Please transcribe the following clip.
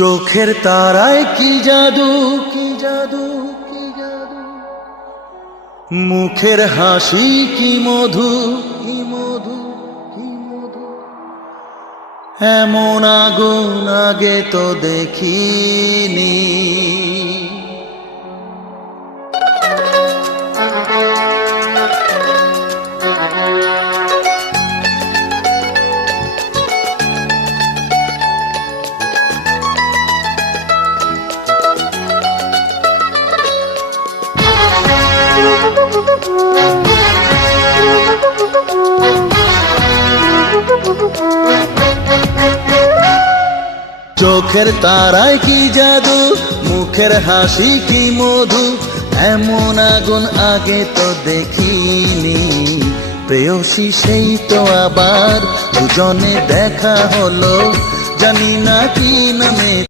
চোখের তারায় কি জাদু, কি জাদু, কি জাদু, মুখের হাসি কি মধু, কি মধু, কি মধু, এমন আগুন আগে তো দেখিনি। চোখের তারায় কি জাদু, মুখের হাসি কি মধু, এমন আগুন আগে তো দেখিনি। প্রেয়সী সেই তো আবার দুজনে দেখা হলো, জানি না কি নামে।